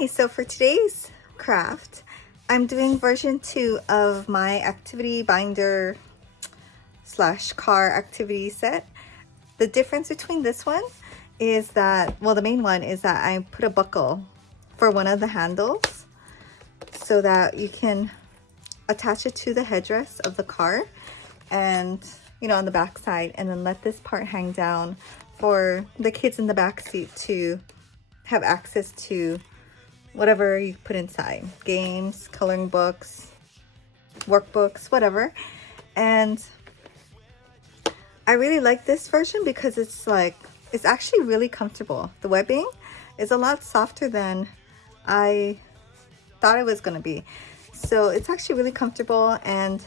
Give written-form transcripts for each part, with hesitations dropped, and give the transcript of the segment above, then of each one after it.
Hi, so for today's craft, I'm doing version 2 of my activity binder slash car activity set. The difference between this one is that, well, the main one is that I put a buckle for one of the handles so that you can attach it to the headrest of the car and, you know, on the back side, and then let this part hang down for the kids in the back seat to have access to whatever you put inside, games, coloring books, workbooks, whatever. And I really like this version because it's actually really comfortable. The webbing is a lot softer than I thought it was going to be, so it's actually really comfortable. And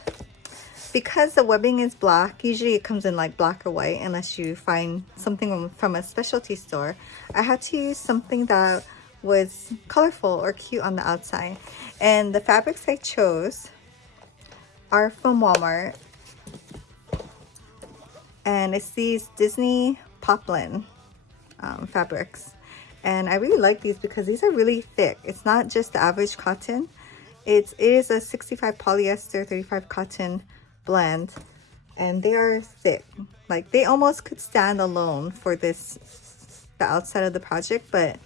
because the webbing is black, usually it comes in like black or white unless you find something from a specialty store, I had to use something that was colorful or cute on the outside. And the fabrics I chose are from Walmart, and it's these Disney poplin fabrics. And I really like these because these are really thick. It's not just the average cotton. It is a 65 polyester, 35 cotton blend, and they are thick. Like, they almost could stand alone for the outside of the project. But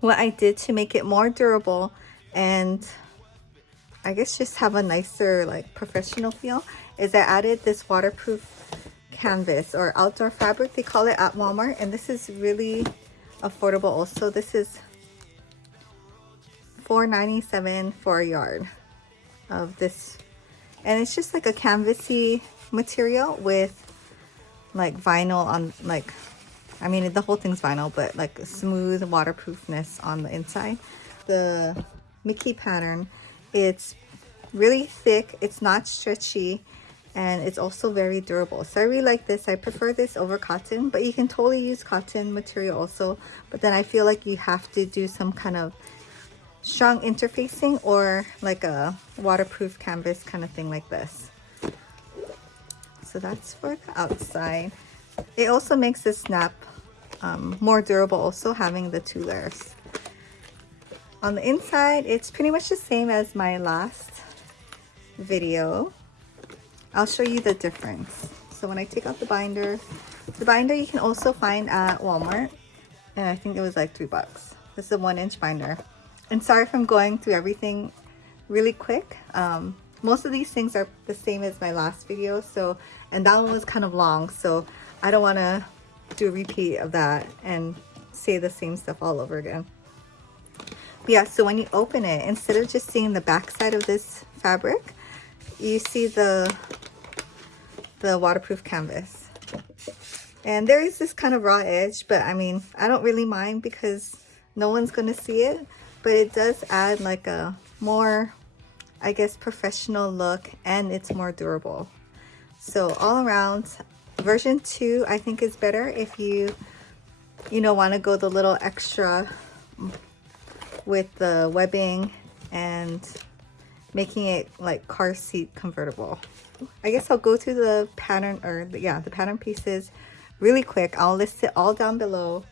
what I did to make it more durable and I guess just have a nicer, like, professional feel is I added this waterproof canvas or outdoor fabric, they call it at Walmart, and this is really affordable also. This is $4.97 for a yard of this, and it's just like a canvasy material with like vinyl on, like, I mean, the whole thing's vinyl, but like smooth waterproofness on the inside. The Mickey pattern, it's really thick, it's not stretchy, and it's also very durable. So I really like this. I prefer this over cotton, but you can totally use cotton material also. But then I feel like you have to do some kind of strong interfacing or like a waterproof canvas kind of thing like this. So that's for the outside. It also makes the snap more durable also, having the 2 layers. On the inside, it's pretty much the same as my last video. I'll show you the difference. So when I take out the binder you can also find at Walmart, and I think it was like $3. This is a 1-inch binder. And sorry if I'm going through everything really quick. Most of these things are the same as my last video, so, and that one was kind of long, so I don't want to do a repeat of that and say the same stuff all over again. But yeah, so when you open it, instead of just seeing the back side of this fabric, you see the waterproof canvas. And there is this kind of raw edge, but I mean, I don't really mind because no one's going to see it. But it does add like a more, I guess, professional look, and it's more durable. So all around, version 2 I think is better if you want to go the little extra with the webbing and making it like car seat convertible. I guess I'll go through the pattern, or the pattern pieces really quick. I'll list it all down below.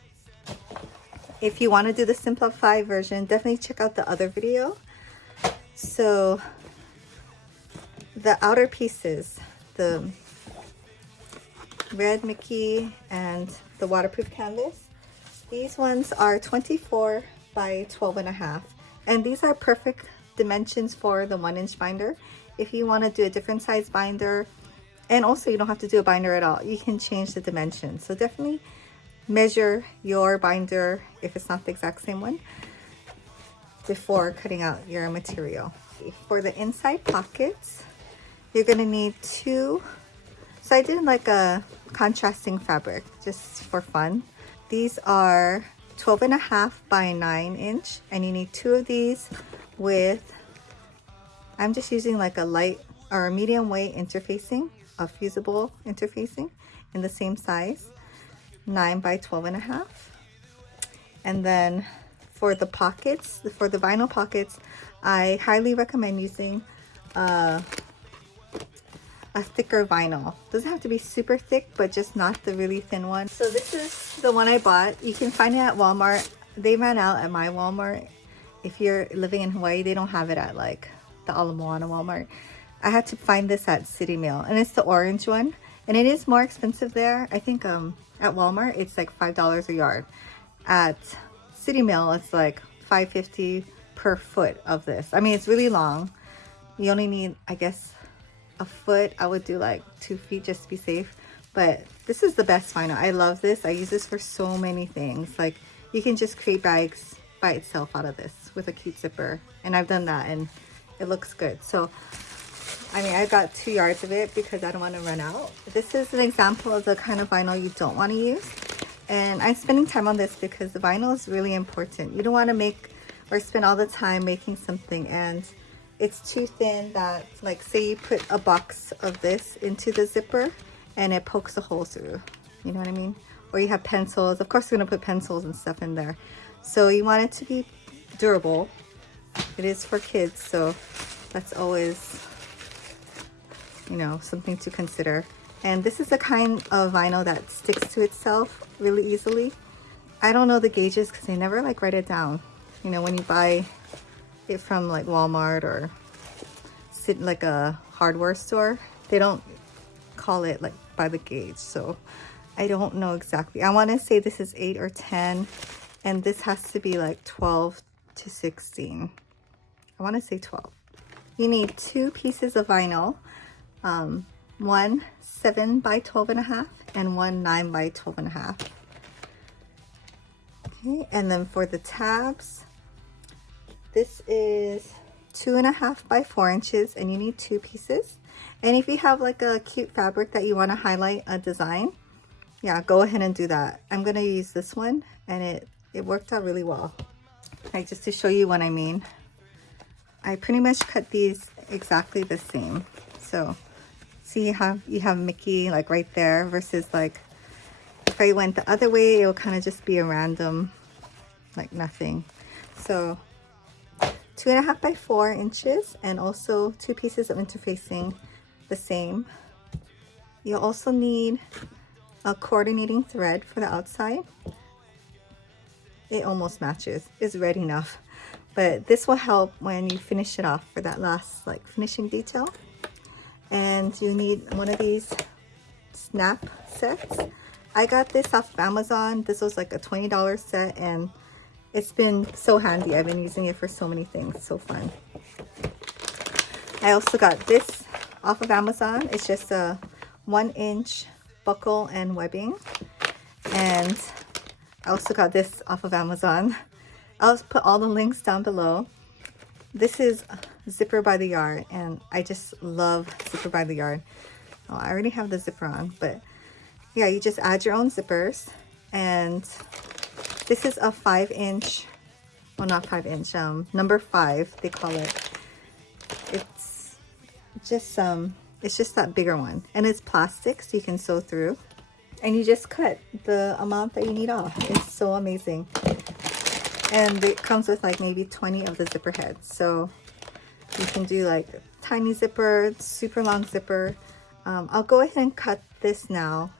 If you want to do the simplified version, definitely check out the other video. So the outer pieces, the red Mickey and the waterproof canvas, these ones are 24 by 12.5, and these are perfect dimensions for the 1-inch binder. If you want to do a different size binder, and also you don't have to do a binder at all, you can change the dimensions. So definitely measure your binder if it's not the exact same one before cutting out your material. For the inside pockets, you're going to need 2. So I did like a contrasting fabric just for fun. These are 12.5 by 9-inch, and you need 2 of these with, I'm just using like a light or a medium weight interfacing, a fusible interfacing in the same size, 9 by 12.5. And then for the pockets, for the vinyl pockets, I highly recommend using a thicker vinyl. Doesn't have to be super thick, but just not the really thin one. So this is the one I bought. You can find it at Walmart. they ran out at my Walmart. If you're living in Hawaii, they don't have it at like the Ala Moana Walmart. I had to find this at City Mail, and it's the orange one, and it is more expensive there. I think at Walmart it's like $5 a yard. At City Mail it's like $5.50 per foot of this. I mean, it's really long. You only need, I guess, a foot. I would do like 2 feet just to be safe. But this is the best vinyl. I love this. I use this for so many things. Like, you can just create bags by itself out of this with a cute zipper, and I've done that and it looks good. So I mean, I got 2 yards of it because I don't want to run out. This is an example of the kind of vinyl you don't want to use, and I'm spending time on this because the vinyl is really important. You don't want to make or spend all the time making something and it's too thin that, like, say you put a box of this into the zipper and it pokes a hole through, you know what I mean? Or you have pencils. Of course you're going to put pencils and stuff in there, so you want it to be durable. It is for kids, so that's always, you know, something to consider. And this is the kind of vinyl that sticks to itself really easily. I don't know the gauges because they never like write it down. You know, when you buy it from like Walmart or like a hardware store, they don't call it like by the gauge, so I don't know exactly. I want to say this is 8 or 10, and this has to be like 12 to 16. I want to say 12. You need 2 pieces of vinyl, one 7 by 12.5 and one 9 by 12.5. Okay, and then for the tabs, this is 2.5 by 4 inches, and you need 2 pieces. And if you have like a cute fabric that you want to highlight a design, yeah, go ahead and do that. I'm gonna use this one, and it worked out really well. Like, just to show you what I mean, I pretty much cut these exactly the same. So see how you have Mickey like right there, versus like if I went the other way, it will kind of just be a random, like nothing. So 2.5 by 4 inches, and also 2 pieces of interfacing the same. You'll also need a coordinating thread for the outside. It almost matches, it's red enough, but this will help when you finish it off for that last like finishing detail. And you need one of these snap sets. I got this off of Amazon. This was like a $20 set, and it's been so handy. I've been using it for so many things. So fun. I also got this off of Amazon. It's just a 1-inch buckle and webbing. And I also got this off of Amazon. I'll put all the links down below. This is Zipper by the Yard, and I just love Zipper by the Yard. Oh, I already have the zipper on, but yeah, you just add your own zippers. And this is a 5-inch, well, not 5-inch, number 5 they call it. It's just that bigger one, and it's plastic, so you can sew through, and you just cut the amount that you need off. It's so amazing. And it comes with like maybe 20 of the zipper heads, so you can do like tiny zipper, super long zipper. I'll go ahead and cut this now.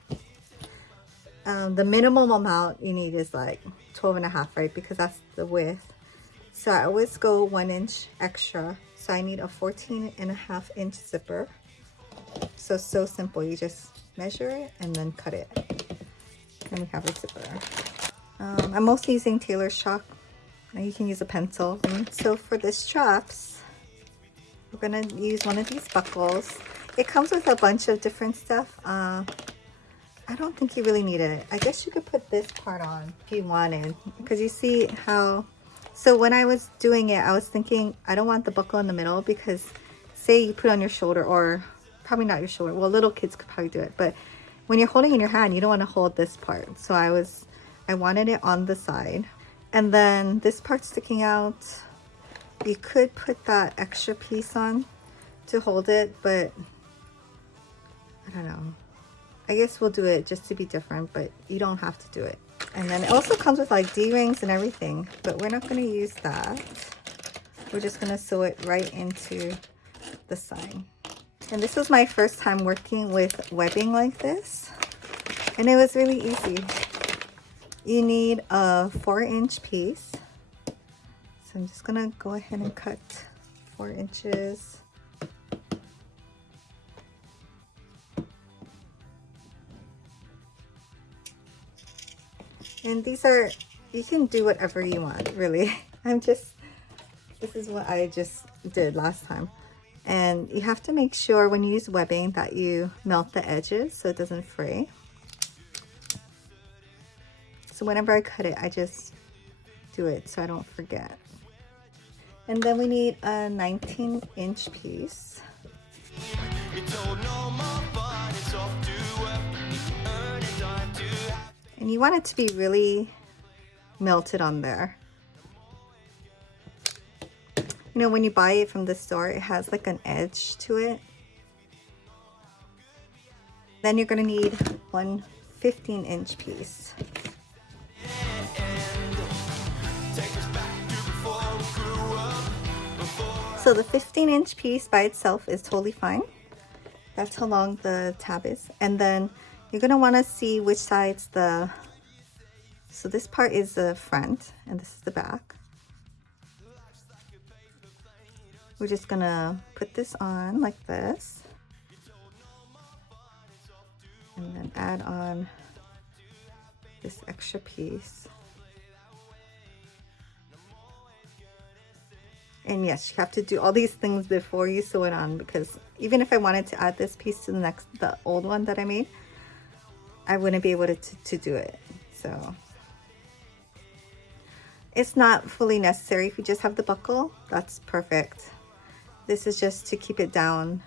The minimum amount you need is like 12.5, right? Because that's the width. So I always go 1 inch extra. So I need a 14.5-inch zipper. So simple. You just measure it and then cut it. And we have a zipper. I'm mostly using tailor's chalk. You can use a pencil. So for the straps, we're gonna use one of these buckles. It comes with a bunch of different stuff. I don't think you really need it. I guess you could put this part on if you wanted, because you see how, so when I was doing it, I was thinking I don't want the buckle in the middle, because say you put it on your shoulder, or probably not your shoulder, well, little kids could probably do it, but when you're holding in your hand, you don't want to hold this part. So I wanted it on the side, and then this part sticking out, you could put that extra piece on to hold it, but I don't know. I guess we'll do it just to be different, but you don't have to do it. And then it also comes with like D-rings and everything, but we're not going to use that. We're just going to sew it right into the sign. And this was my first time working with webbing like this, and it was really easy. you need a 4-inch piece. So I'm just gonna go ahead and cut 4 inches. And these are, you can do whatever you want, really. This is what I just did last time. And you have to make sure when you use webbing that you melt the edges so it doesn't fray. So whenever I cut it, I just do it so I don't forget. And then we need a 19-inch piece. And you want it to be really melted on there. You know, when you buy it from the store, it has like an edge to it. Then you're gonna need one 15-inch piece. So the 15-inch piece by itself is totally fine. That's how long the tab is. And then you're gonna wanna see which side's so this part is the front and this is the back. We're just gonna put this on like this. And then add on this extra piece. And yes, you have to do all these things before you sew it on, because even if I wanted to add this piece to the old one that I made, I wouldn't be able to do it. So it's not fully necessary. If you just have the buckle, that's perfect. This is just to keep it down.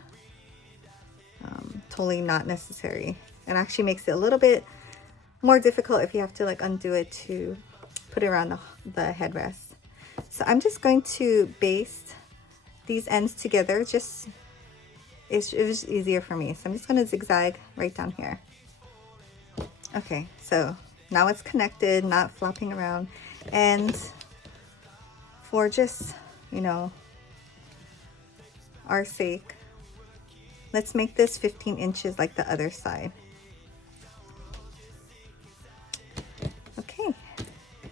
Totally not necessary. It actually makes it a little bit more difficult if you have to like undo it to put it around the headrest. So I'm just going to baste these ends together. It was easier for me. So I'm just going to zigzag right down here. Okay, so now it's connected, not flopping around. And for just, you know, our sake, let's make this 15 inches like the other side. Okay,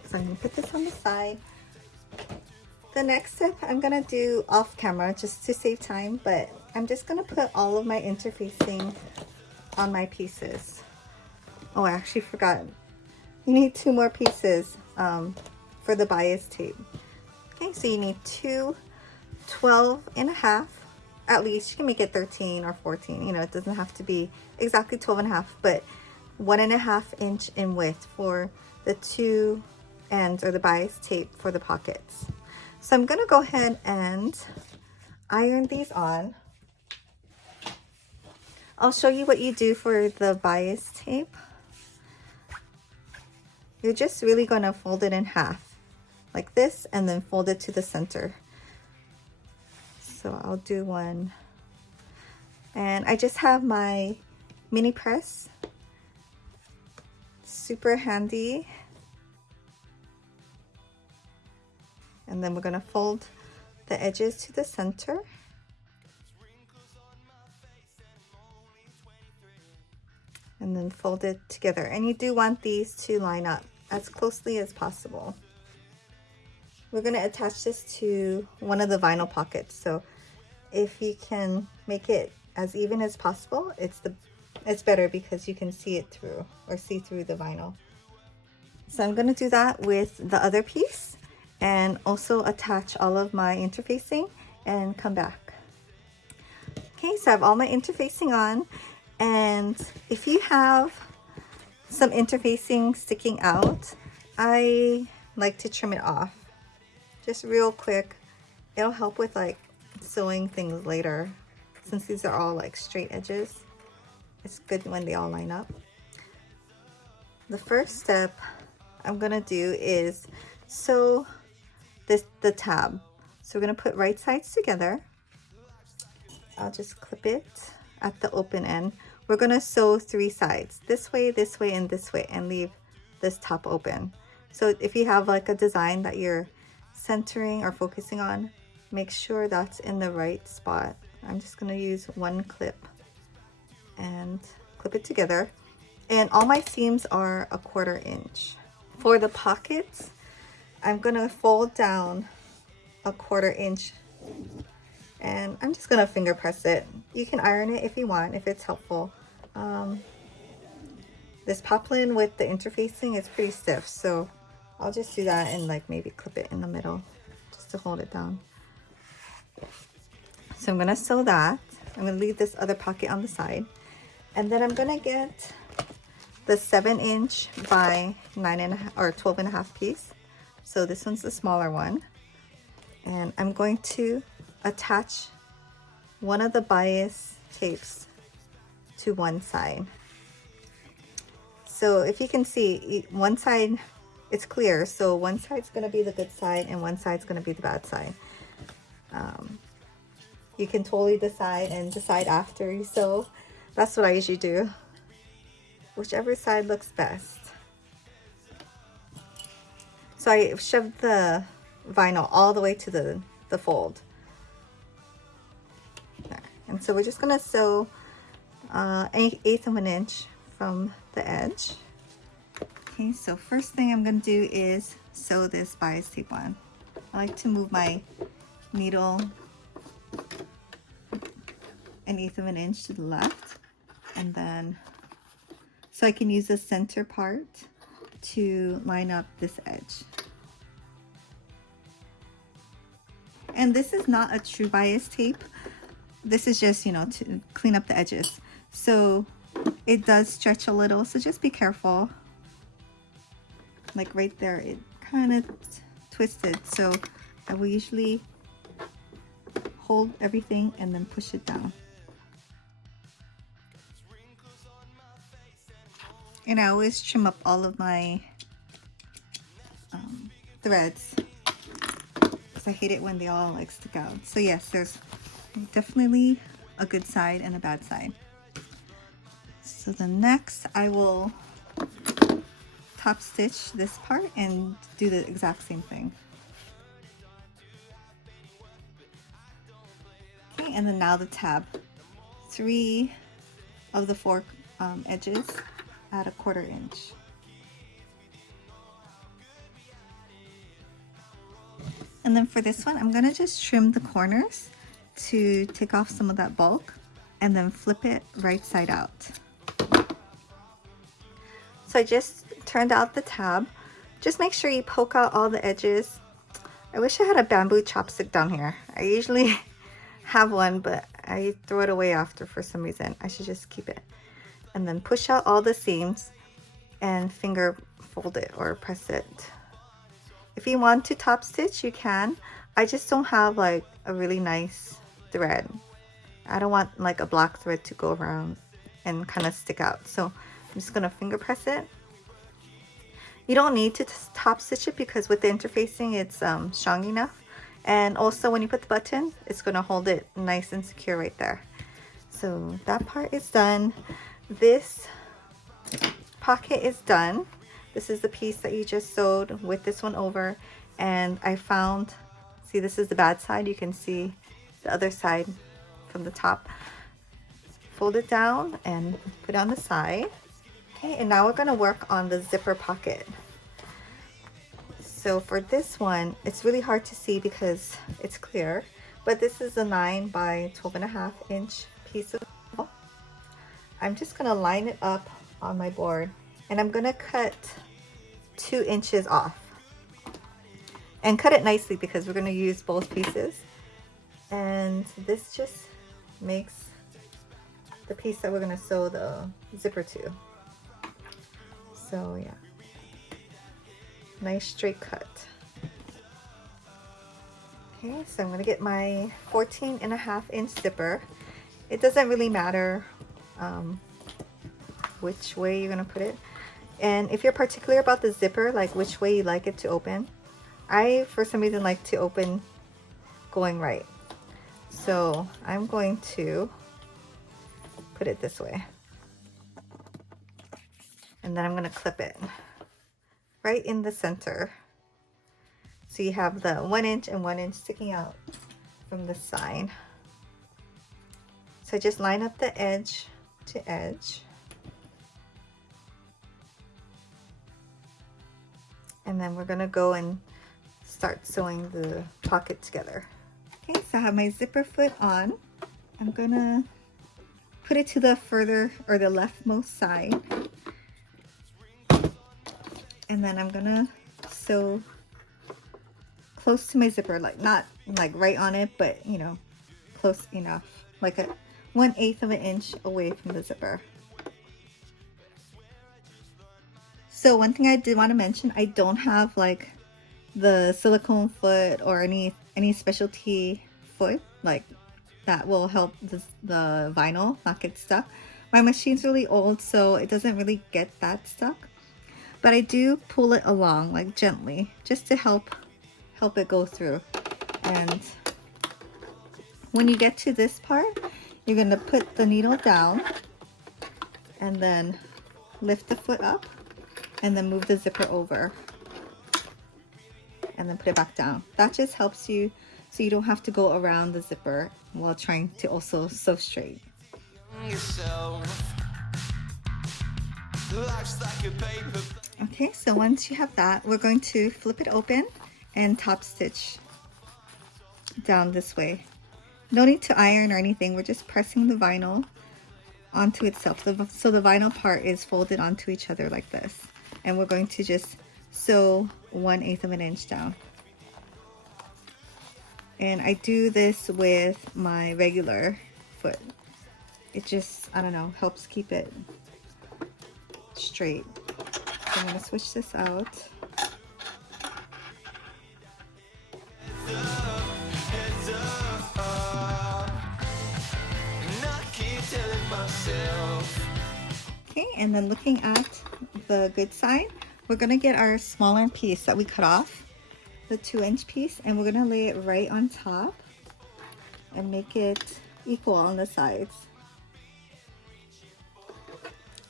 so I'm gonna put this on the side. The next step I'm gonna do off camera just to save time, but I'm just gonna put all of my interfacing on my pieces. Oh, I actually forgot. You need 2 more pieces for the bias tape. Okay, so you need 2 12.5. At least you can make it 13 or 14. You know, it doesn't have to be exactly 12.5, but 1.5 inch in width for the 2 ends or the bias tape for the pockets. So I'm gonna go ahead and iron these on. I'll show you what you do for the bias tape. You're just really gonna fold it in half like this and then fold it to the center. So I'll do one. And I just have my mini press. Super handy. And then we're gonna fold the edges to the center. And then fold it together. And you do want these to line up as closely as possible. We're gonna attach this to one of the vinyl pockets. So if you can make it as even as possible, it's better because you can see it through or see through the vinyl. So I'm gonna do that with the other piece and also attach all of my interfacing and come back. Okay, so I have all my interfacing on, and if you have some interfacing sticking out, I like to trim it off just real quick. It'll help with like sewing things later, since these are all like straight edges. It's good when they all line up. The first step I'm gonna do is sew the tab. So we're gonna put right sides together. I'll just clip it at the open end. We're gonna sew 3 sides, this way, and this way, and leave this top open. So if you have like a design that you're centering or focusing on, make sure that's in the right spot. I'm just gonna use one clip and clip it together. And all my seams are 1/4 inch. For the pockets, I'm gonna fold down a 1/4 inch, and I'm just gonna finger press it. You can iron it if you want, if it's helpful. This poplin with the interfacing is pretty stiff, so I'll just do that and like maybe clip it in the middle just to hold it down. So I'm gonna sew that. I'm gonna leave this other pocket on the side, and then I'm gonna get the 7" by 9.5 or 12.5 piece. So this one's the smaller one, and I'm going to attach one of the bias tapes to one side. So if you can see, one side, it's clear, so one side's going to be the good side and one side's going to be the bad side. You can totally decide and decide after you sew. That's what I usually do. Whichever side looks best. So I shoved the vinyl all the way to the fold. There. And so we're just going to sew an 1/8 of an inch from the edge. Okay, so first thing I'm going to do is sew this bias tape on. I like to move my needle 1/8 of an inch to the left, and then so I can use the center part to line up this edge. And this is not a true bias tape. This is just, you know, to clean up the edges. So it does stretch a little, so just be careful. Like right there, it kind of twisted. So I will usually hold everything and then push it down. And I always trim up all of my threads, because I hate it when they all like stick out. So yes, there's definitely a good side and a bad side. So the next I will top stitch this part and do the exact same thing. Okay, and then now the tab. 3 of the 4 edges at a 1/4 inch. And then for this one, I'm gonna just trim the corners to take off some of that bulk and then flip it right side out. So I just turned out the tab. Just make sure you poke out all the edges. I wish I had a bamboo chopstick down here. I usually have one, but I throw it away after for some reason. I should just keep it. And then push out all the seams and finger fold it or press it. If you want to top stitch, you can. I just don't have like a really nice thread. I don't want like a black thread to go around and kind of stick out. So I'm just gonna finger press it. You don't need to top stitch it because with the interfacing, it's strong enough. And also when you put the button, it's gonna hold it nice and secure right there. So that part is done. This pocket is done. This is the piece that you just sewed with this one over, and I found, see, this is the bad side. You can see the other side from the top. Fold it down and put it on the side. Okay, and now we're gonna work on the zipper pocket. So for this one, it's really hard to see because it's clear, but this is a 9 by 12.5 inch piece of metal. I'm just gonna line it up on my board, and I'm gonna cut 2 inches off. And cut it nicely because we're gonna use both pieces. And this just makes the piece that we're gonna sew the zipper to. So yeah, nice straight cut. Okay, so I'm gonna get my 14.5 inch zipper. It doesn't really matter which way you're gonna put it. And if you're particular about the zipper, like which way you like it to open, I for some reason like to open going right. So I'm going to put it this way. And then I'm gonna clip it right in the center. So you have the 1 inch and 1 inch sticking out from the side. So just line up the edge to edge. And then we're gonna go and start sewing the pocket together. Okay, so I have my zipper foot on. I'm gonna put it to the further or the leftmost side. And then I'm gonna sew close to my zipper, like not like right on it, but you know, close enough, like a 1/8 of an inch away from the zipper. So one thing I did want to mention, I don't have like the silicone foot or any specialty foot like that will help the vinyl not get stuck. My machine's really old, so it doesn't really get that stuck, but I do pull it along like gently just to help it go through. And when you get to this part, you're going to put the needle down and then lift the foot up and then move the zipper over and then put it back down. That just helps you so you don't have to go around the zipper while trying to also sew straight. Okay, so once you have that, we're going to flip it open and top stitch down this way. No need to iron or anything, we're just pressing the vinyl onto itself. So the vinyl part is folded onto each other like this. And we're going to just sew 1/8 of an inch down. And I do this with my regular foot. It just, I don't know, helps keep it straight. So I'm going to switch this out. Okay, and then looking at the good side, we're going to get our smaller piece that we cut off, the 2-inch piece, and we're going to lay it right on top and make it equal on the sides.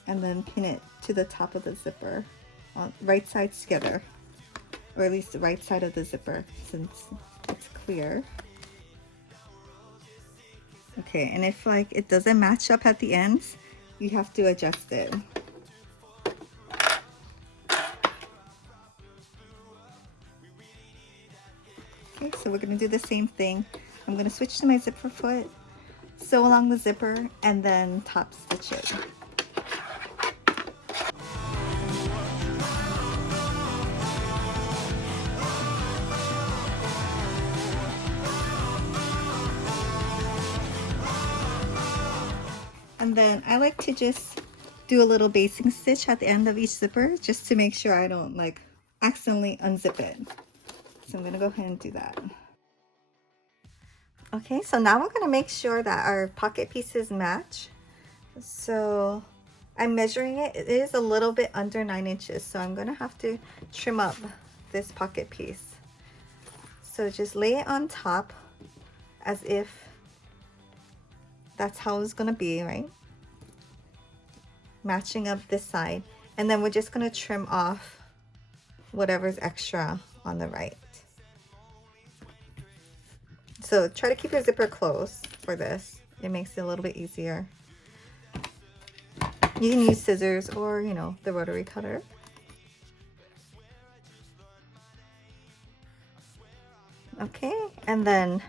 And then pin it to the top of the zipper, on right sides together, or at least the right side of the zipper since it's clear. Okay, and if like it doesn't match up at the ends, you have to adjust it. Okay, so we're going to do the same thing. I'm going to switch to my zipper foot, sew along the zipper, and then top stitch it. And then I like to just do a little basting stitch at the end of each zipper just to make sure I don't like accidentally unzip it. So I'm going to go ahead and do that. Okay, so now we're going to make sure that our pocket pieces match. So I'm measuring it. It is a little bit under 9 inches, so I'm going to have to trim up this pocket piece. So just lay it on top as if that's how it's going to be, right? Matching up this side. And then we're just going to trim off whatever's extra on the right. So try to keep your zipper closed for this. It makes it a little bit easier. You can use scissors or, you know, the rotary cutter. Okay, and then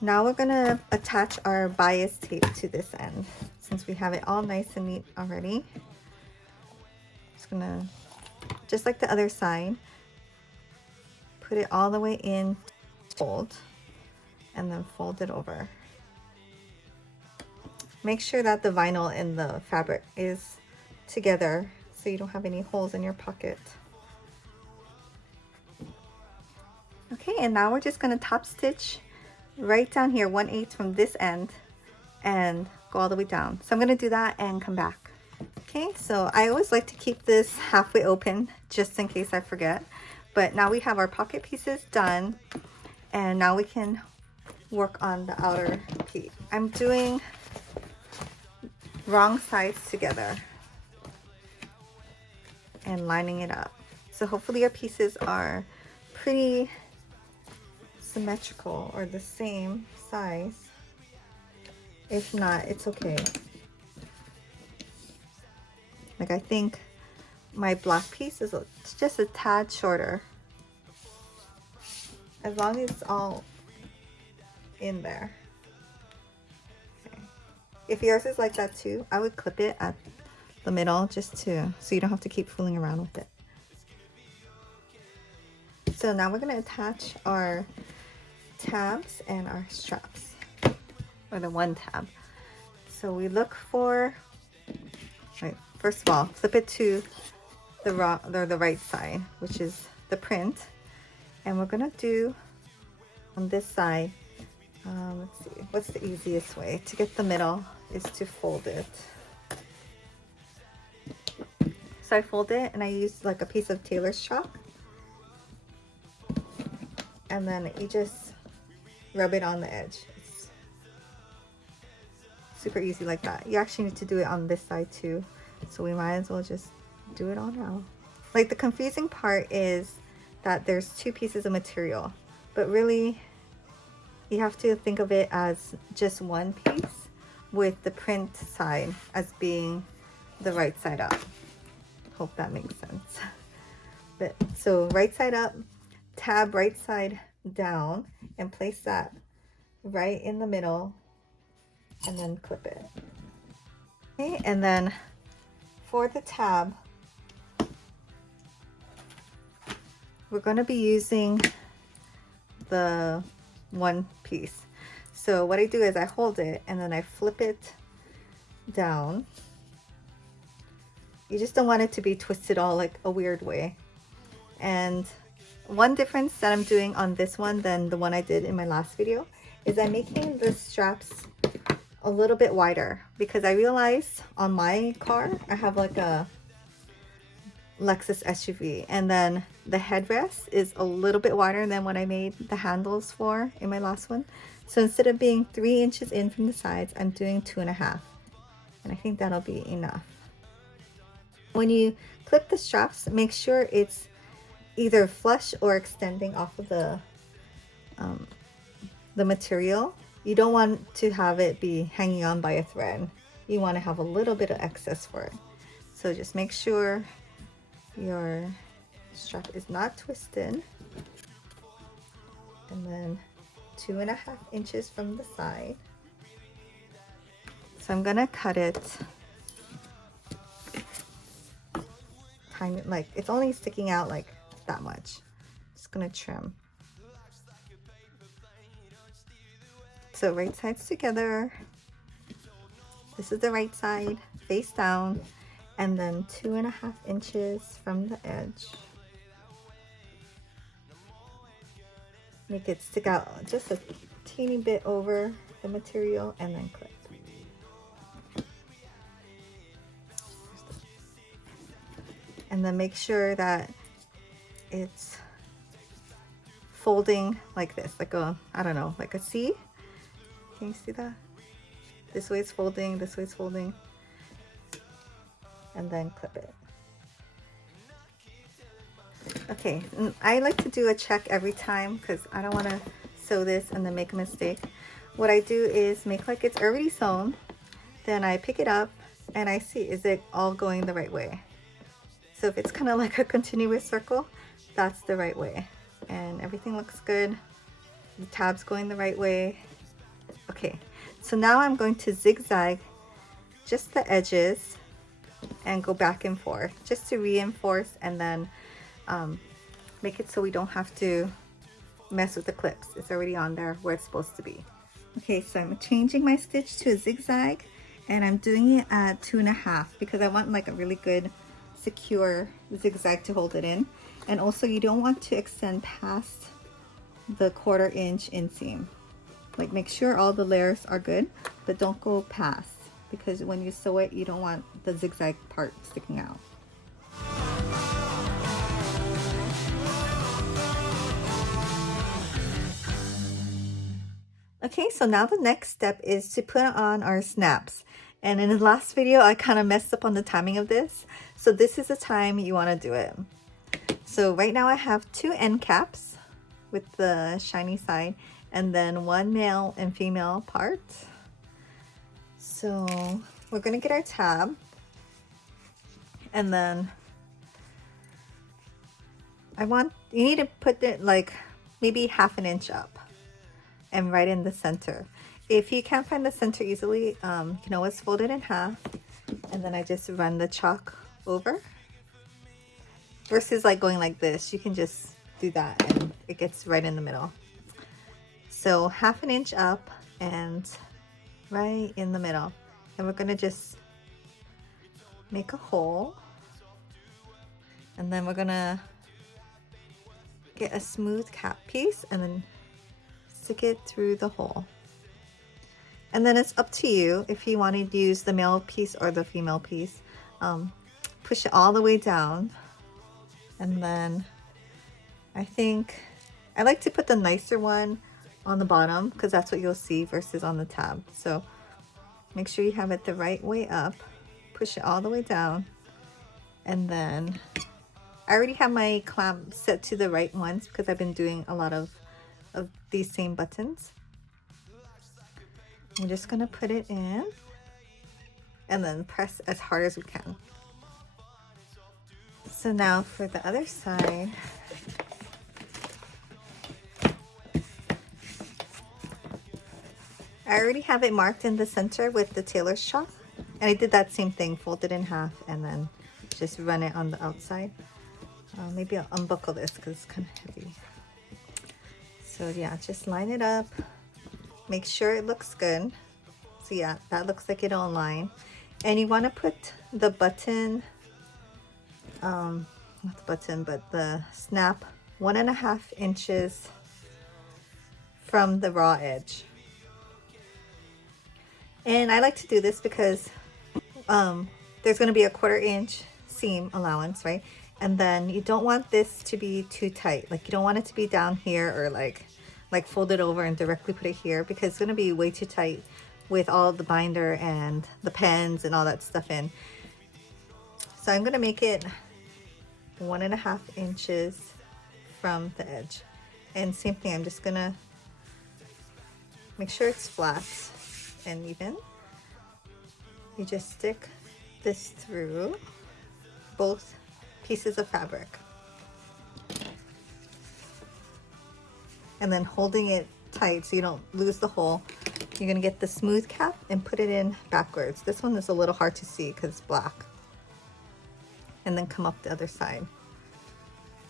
now we're gonna attach our bias tape to this end since we have it all nice and neat already. Just gonna, just like the other side, put it all the way in, fold, and then fold it over. Make sure that the vinyl and the fabric is together so you don't have any holes in your pocket. Okay, and now we're just gonna top stitch right down here, 1/8 from this end, and go all the way down. So I'm gonna do that and come back. Okay, so I always like to keep this halfway open just in case I forget. But now we have our pocket pieces done, and now we can work on the outer piece. I'm doing wrong sides together and lining it up. So hopefully your pieces are pretty symmetrical or the same size. If not, it's okay. Like I think my black piece is just a tad shorter. As long as it's all in there. Okay. If yours is like that too, I would clip it at the middle just so you don't have to keep fooling around with it. So now we're going to attach our tabs and our straps, or the one tab. So we look for, right, first of all, flip it to the right side, which is the print, and we're going to do on this side, let's see, what's the easiest way to get the middle is to fold it. So I fold it and I use like a piece of tailor's chalk, and then you just rub it on the edge. It's super easy like that. You actually need to do it on this side too, so we might as well just do it all now. Like, the confusing part is that there's two pieces of material, but really you have to think of it as just one piece, with the print side as being the right side up. Hope that makes sense. But so right side up, tab right side down, and place that right in the middle, and then clip it. Okay, and then for the tab, we're going to be using the one piece. So what I do is I hold it and then I flip it down. You just don't want it to be twisted all like a weird way. And one difference that I'm doing on this one than the one I did in my last video is I'm making the straps a little bit wider, because I realized on my car I have like a Lexus SUV, and then the headrest is a little bit wider than what I made the handles for in my last one. So instead of being 3 inches in from the sides, I'm doing 2.5, and I think that'll be enough. When you clip the straps, make sure it's either flush or extending off of the material. You don't want to have it be hanging on by a thread. You want to have a little bit of excess for it. So just make sure your strap is not twisted. And then 2.5 inches from the side. So I'm gonna cut it tiny, like it's only sticking out like that much. Just gonna trim. So right sides together. This is the right side, face down, and then 2.5 inches from the edge. Make it stick out just a teeny bit over the material, and then clip. And then make sure that it's folding like this, like a, I don't know, like a C. Can you see that? This way it's folding, this way it's folding. And then clip it. Okay, I like to do a check every time because I don't want to sew this and then make a mistake. What I do is make like it's already sewn, then I pick it up and I see, is it all going the right way? So if it's kind of like a continuous circle, that's the right way. And everything looks good. The tab's going the right way. Okay, so now I'm going to zigzag just the edges and go back and forth just to reinforce, and then make it so we don't have to mess with the clips. It's already on there where it's supposed to be. Okay, so I'm changing my stitch to a zigzag, and I'm doing it at 2.5 because I want like a really good secure zigzag to hold it in. And also you don't want to extend past the 1/4 inch inseam. Like, make sure all the layers are good, but don't go past, because when you sew it, you don't want the zigzag part sticking out. Okay, so now the next step is to put on our snaps. And in the last video, I kind of messed up on the timing of this. So this is the time you want to do it. So right now I have 2 end caps with the shiny side, and then 1 male and female part. So we're gonna get our tab, and then you need to put it like maybe half an inch up and right in the center. If you can't find the center easily, you can always fold it in half, and then I just run the chalk over. Versus like going like this, you can just do that and it gets right in the middle. So half an inch up and right in the middle. And we're gonna just make a hole. And then we're gonna get a smooth cap piece and then stick it through the hole. And then it's up to you if you want to use the male piece or the female piece. Push it all the way down. And then I think I like to put the nicer one on the bottom because that's what you'll see versus on the tab. So make sure you have it the right way up, push it all the way down, and then I already have my clamp set to the right ones because I've been doing a lot of these same buttons. I'm just gonna put it in and then press as hard as we can. So now for the other side, I already have it marked in the center with the tailor's chalk, and I did that same thing, fold it in half and then just run it on the outside. Maybe I'll unbuckle this because it's kind of heavy. So yeah, just line it up, make sure it looks good. So yeah, that looks like it'll align. And you want to put the button, not the button, but the snap 1.5 inches from the raw edge. And I like to do this because there's going to be a 1/4 inch seam allowance, right? And then you don't want this to be too tight. Like you don't want it to be down here or like fold it over and directly put it here, because it's going to be way too tight with all the binder and the pens and all that stuff in. So I'm going to make it 1.5 inches from the edge. And same thing, I'm just going to make sure it's flat and even. You just stick this through both pieces of fabric. And then holding it tight so you don't lose the hole, you're gonna get the smooth cap and put it in backwards. This one is a little hard to see because it's black. And then come up the other side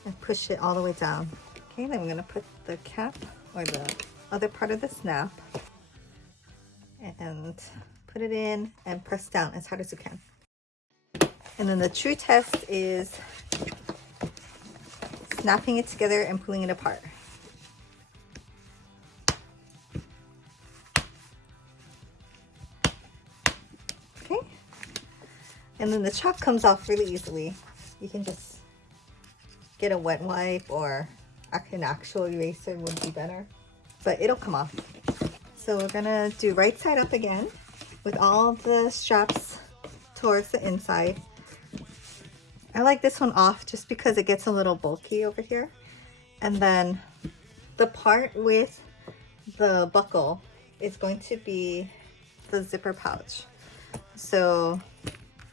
and push it all the way down. Okay, then I'm gonna put the cap or the other part of the snap and put it in and press down as hard as you can. And then the true test is snapping it together and pulling it apart. Okay, and then the chalk comes off really easily. You can just get a wet wipe, or an actual eraser would be better, but it'll come off. So we're gonna do right side up again with all the straps towards the inside. I like this one off just because it gets a little bulky over here. And then the part with the buckle is going to be the zipper pouch. So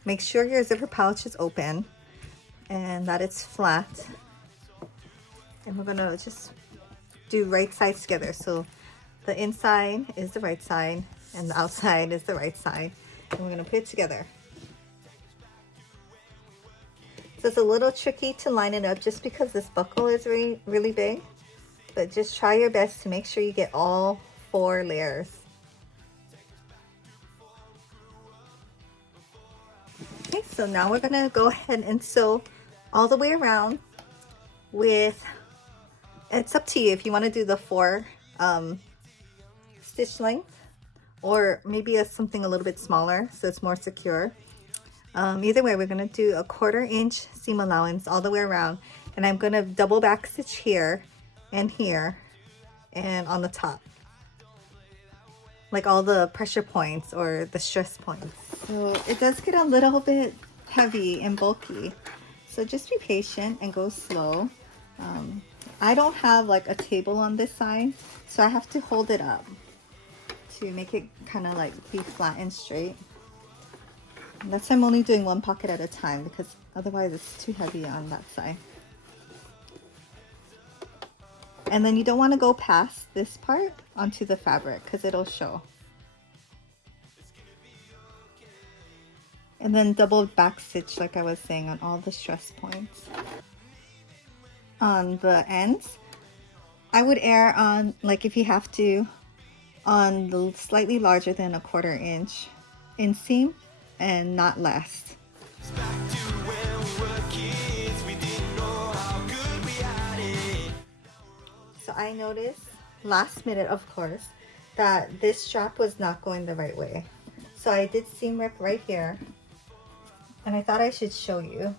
make sure your zipper pouch is open and that it's flat. And we're gonna just do right sides together. So the inside is the right side and the outside is the right side. And we're gonna put it together. So it's a little tricky to line it up just because this buckle is really big, but just try your best to make sure you get all 4 layers. Okay, so now we're gonna go ahead and sew all the way around with, it's up to you if you want to do the 4 stitch length, or maybe something a little bit smaller so it's more secure. Either way, we're going to do a 1/4 inch seam allowance all the way around, and I'm going to double back stitch here and here and on the top, like all the pressure points or the stress points. So it does get a little bit heavy and bulky, so just be patient and go slow. I don't have like a table on this side, so I have to hold it up to make it kind of like be flat and straight. And that's why I'm only doing 1 pocket at a time, because otherwise it's too heavy on that side. And then you don't want to go past this part onto the fabric because it'll show. And then double back stitch like I was saying on all the stress points. On the ends, I would err on, like if you have to, on the slightly larger than a 1/4 inch inseam and not less. So I noticed last minute, of course, that this strap was not going the right way. So I did seam rip right here, and I thought I should show you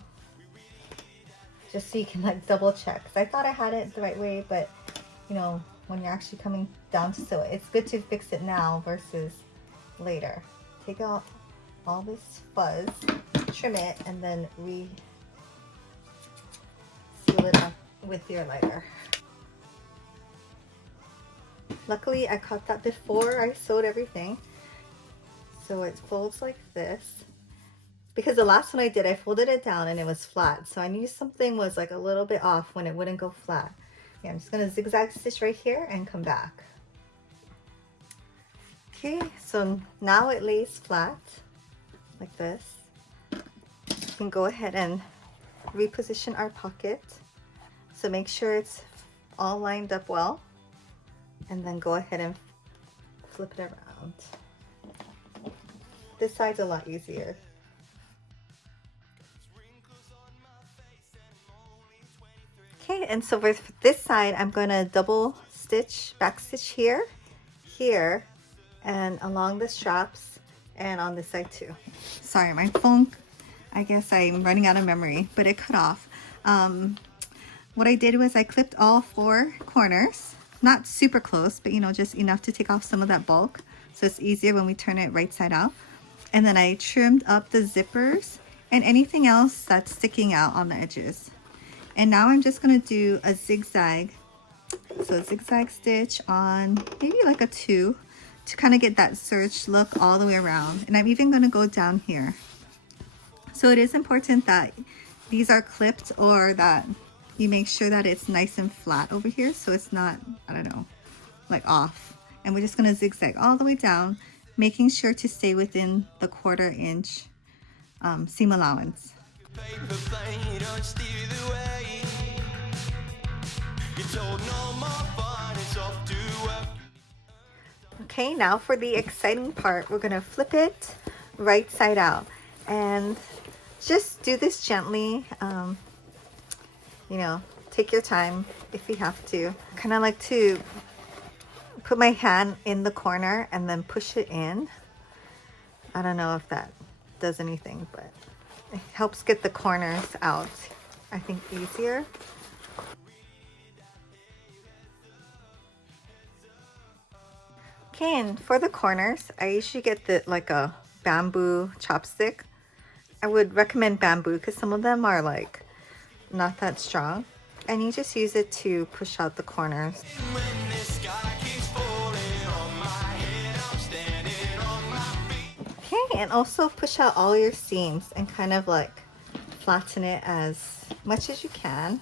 just so you can like double check. 'Cause I thought I had it the right way, but you know, when you're actually coming down to sew it, it's good to fix it now versus later. Take out all this fuzz, trim it, and then seal it up with your lighter. Luckily, I caught that before I sewed everything. So it folds like this. Because the last one I did, I folded it down and it was flat. So I knew something was like a little bit off when it wouldn't go flat. Yeah, I'm just gonna zigzag stitch right here and come back. Okay, so now it lays flat like this. We can go ahead and reposition our pocket. So make sure it's all lined up well. And then go ahead and flip it around. This side's a lot easier. Okay, and so for this side, I'm going to double stitch, back stitch here, here, and along the straps, and on this side too. Sorry, my phone, I guess I'm running out of memory, but it cut off. What I did was I clipped all 4 corners. Not super close, but you know, just enough to take off some of that bulk. So it's easier when we turn it right side out. And then I trimmed up the zippers and anything else that's sticking out on the edges. And now I'm just gonna do a zigzag. So a zigzag stitch on maybe like a 2 to kind of get that serged look all the way around. And I'm even gonna go down here. So it is important that these are clipped or that you make sure that it's nice and flat over here so it's not, I don't know, like off. And we're just gonna zigzag all the way down, making sure to stay within the 1/4 inch seam allowance. Okay, now for the exciting part, we're gonna flip it right side out. And just do this gently. You know, take your time if you have to. Kind of like to put my hand in the corner and then push it in. I don't know if that does anything, but it helps get the corners out, I think, easier. Okay, and for the corners, I usually get like a bamboo chopstick. I would recommend bamboo because some of them are like not that strong, and you just use it to push out the corners. Okay, and also push out all your seams and kind of like flatten it as much as you can.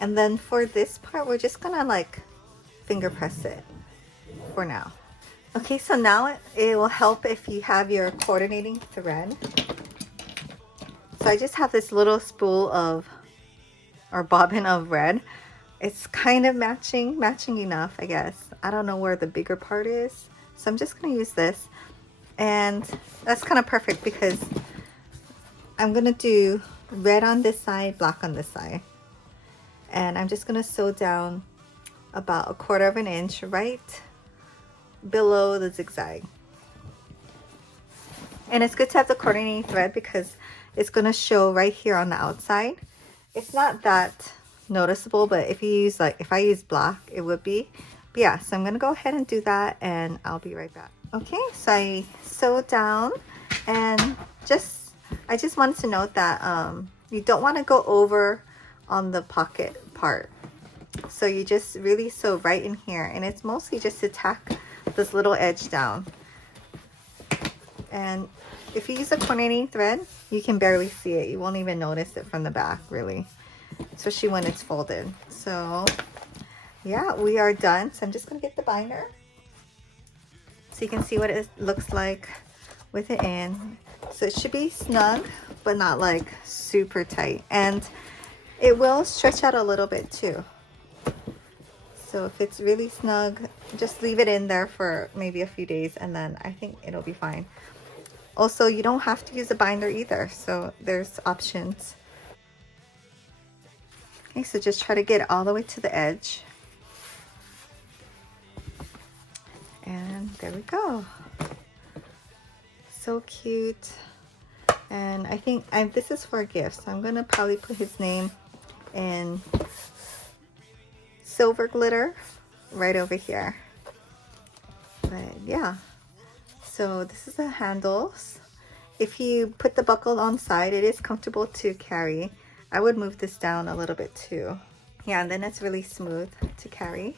And then for this part, we're just gonna like finger press it for now. Okay, so now it will help if you have your coordinating thread. So I just have this little spool of, or bobbin of red. It's kind of matching enough, I guess. I don't know where the bigger part is. So I'm just gonna use this. And that's kind of perfect because I'm gonna do red on this side, black on this side. And I'm just gonna sew down about 1/4 inch right below the zigzag. And it's good to have the coordinating thread because it's going to show right here on the outside. It's not that noticeable, but if you use like, if I use black, it would be. But yeah, so I'm going to go ahead and do that and I'll be right back. Okay, so I sewed down and I just wanted to note that you don't want to go over on the pocket part. So you just really sew right in here, and it's mostly just to tack this little edge down. And if you use a coordinating thread, you can barely see it. You won't even notice it from the back, really. especially when it's folded. So yeah, we are done. So I'm just gonna get the binder so you can see what it looks like with it in. So it should be snug, but not like super tight. And it will stretch out a little bit too. So if it's really snug, just leave it in there for maybe a few days and then I think it'll be fine. Also, you don't have to use a binder either, so there's options. Okay, so just try to get all the way to the edge. And there we go. So cute. And I think this is for a gift, so I'm gonna probably put his name in silver glitter right over here. But yeah, so this is the handles. If you put the buckle on side, it is comfortable to carry. I would move this down a little bit too. Yeah, and then it's really smooth to carry.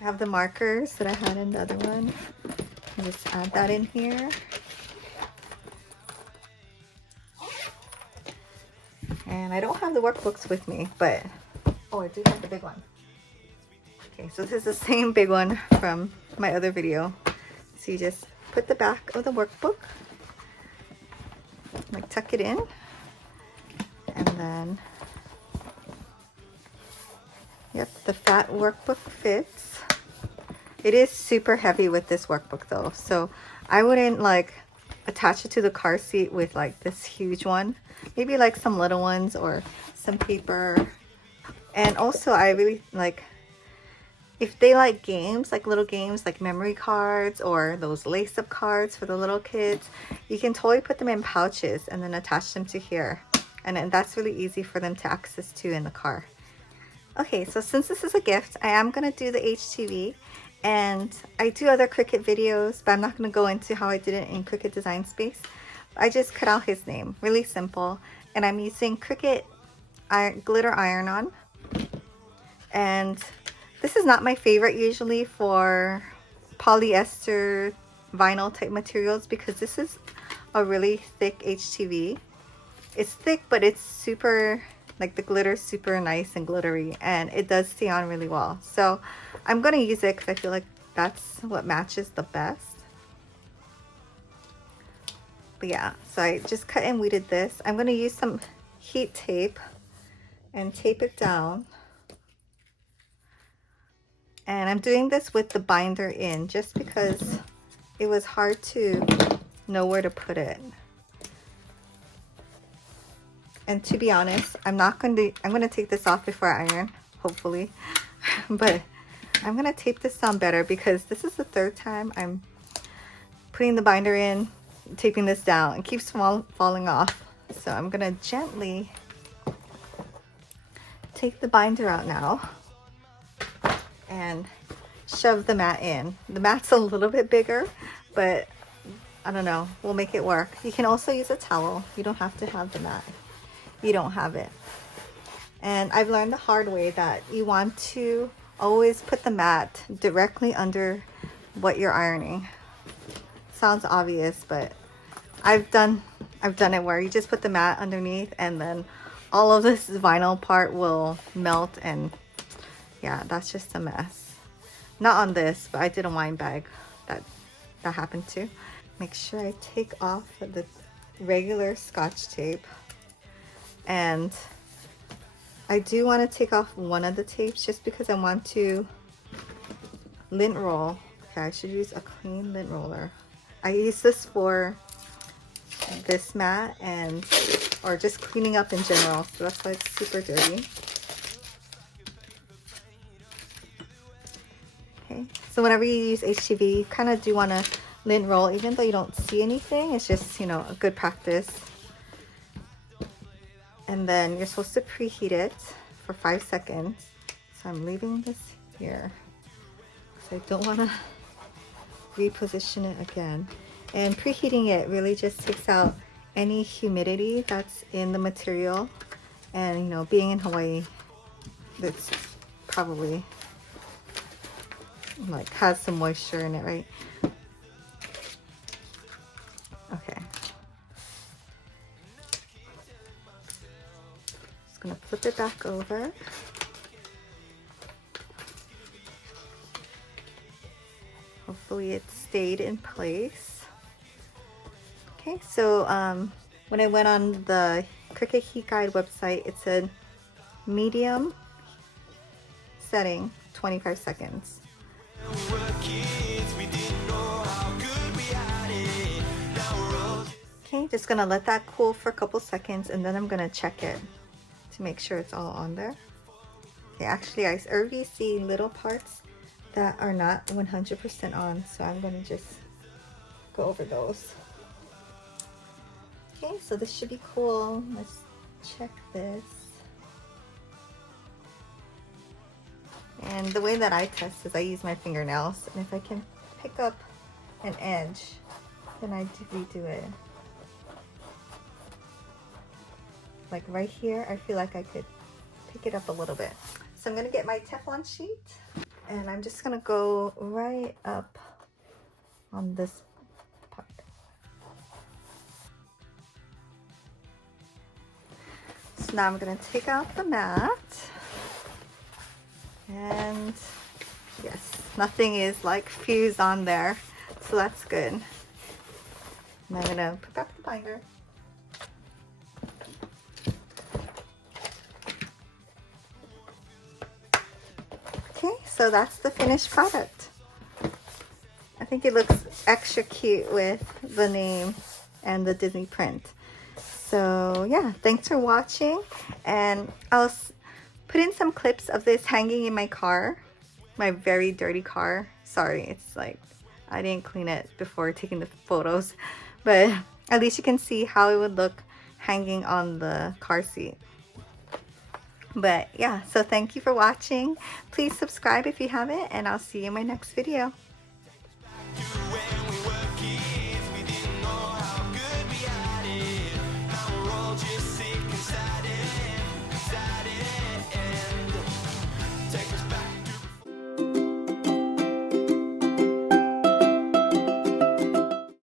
I have the markers that I had in the other one. Just add that in here. And I don't have the workbooks with me, but oh, I do have the big one. Okay, so this is the same big one from my other video. So you just put the back of the workbook, like tuck it in, and then, yep, the fat workbook fits. It is super heavy with this workbook though, so I wouldn't like attach it to the car seat with like this huge one. Maybe like some little ones or some paper. And also I really like, if they like games, like little games like memory cards or those lace-up cards for the little kids, you can totally put them in pouches and then attach them to here. And then that's really easy for them to access to in the car. Okay, so since this is a gift, I am going to do the HTV. And I do other Cricut videos, but I'm not going to go into how I did it in Cricut Design Space. I just cut out his name, really simple. And I'm using Cricut glitter iron-on. And this is not my favorite usually for polyester vinyl type materials because this is a really thick HTV. It's thick, but it's super, like the glitter is super nice and glittery and it does stay on really well. So I'm going to use it because I feel like that's what matches the best. But yeah, so I just cut and weeded this. I'm going to use some heat tape and tape it down. And I'm doing this with the binder in just because it was hard to know where to put it. And to be honest, I'm going to take this off before I iron, hopefully. But I'm going to tape this down better because this is the third time I'm putting the binder in, taping this down. It keeps falling off. So I'm going to gently take the binder out now and shove the mat in. The mat's a little bit bigger, but I don't know, we'll make it work. You can also use a towel. You don't have to have the mat if you don't have it. And I've learned the hard way that you want to always put the mat directly under what you're ironing. Sounds obvious, but I've done it where you just put the mat underneath and then all of this vinyl part will melt, and yeah, that's just a mess. Not on this, but I did a wine bag that happened to. Make sure I take off the regular Scotch tape, and I do want to take off one of the tapes just because I want to lint roll. Okay, I should use a clean lint roller. I use this for this mat or just cleaning up in general, so that's why it's super dirty. Okay, so whenever you use HTV, you kind of do want to lint roll, even though you don't see anything. It's just, you know, a good practice. And then you're supposed to preheat it for 5 seconds. So I'm leaving this here because I don't want to reposition it again. And preheating it really just takes out any humidity that's in the material. And, you know, being in Hawaii, that's probably like has some moisture in it, right? Okay. Just gonna flip it back over. Hopefully it stayed in place. Okay, so when I went on the Cricut Heat Guide website, it said medium setting, 25 seconds. Okay, just gonna let that cool for a couple seconds, and then I'm gonna check it to make sure it's all on there. Okay, actually I already see little parts that are not 100% on, so I'm gonna just go over those. Okay, so this should be cool. Let's check this. And the way that I test is I use my fingernails, and if I can pick up an edge, then I redo it. Like right here, I feel like I could pick it up a little bit. So I'm gonna get my Teflon sheet, and I'm just gonna go right up on this part. So now I'm gonna take out the mat, and yes, nothing is like fused on there, so that's good. And I'm gonna put back the binder. Okay, so that's the finished product. I think it looks extra cute with the name and the Disney print. So yeah, thanks for watching, and I'll put in some clips of this hanging in my car, my very dirty car. Sorry, it's like I didn't clean it before taking the photos, but at least you can see how it would look hanging on the car seat. But yeah, so thank you for watching. Please subscribe if you haven't, and I'll see you in my next video.